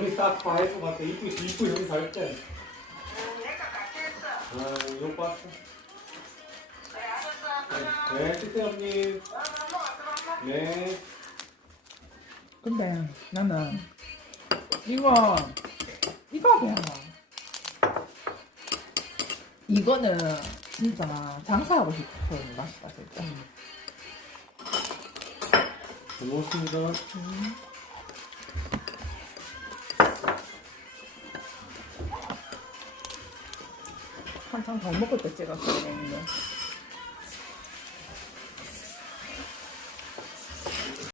여기 싹 파해서 갔다 입구 여기 살 때. 아, 이거 봤어. 네, 시세형님. 네. 근데 나는 이거 그냥 이거는 진짜 장사하고 싶은 맛이다 진짜. 잘 먹었습니다. 한참 더 먹을 때 찍었어야 되는데.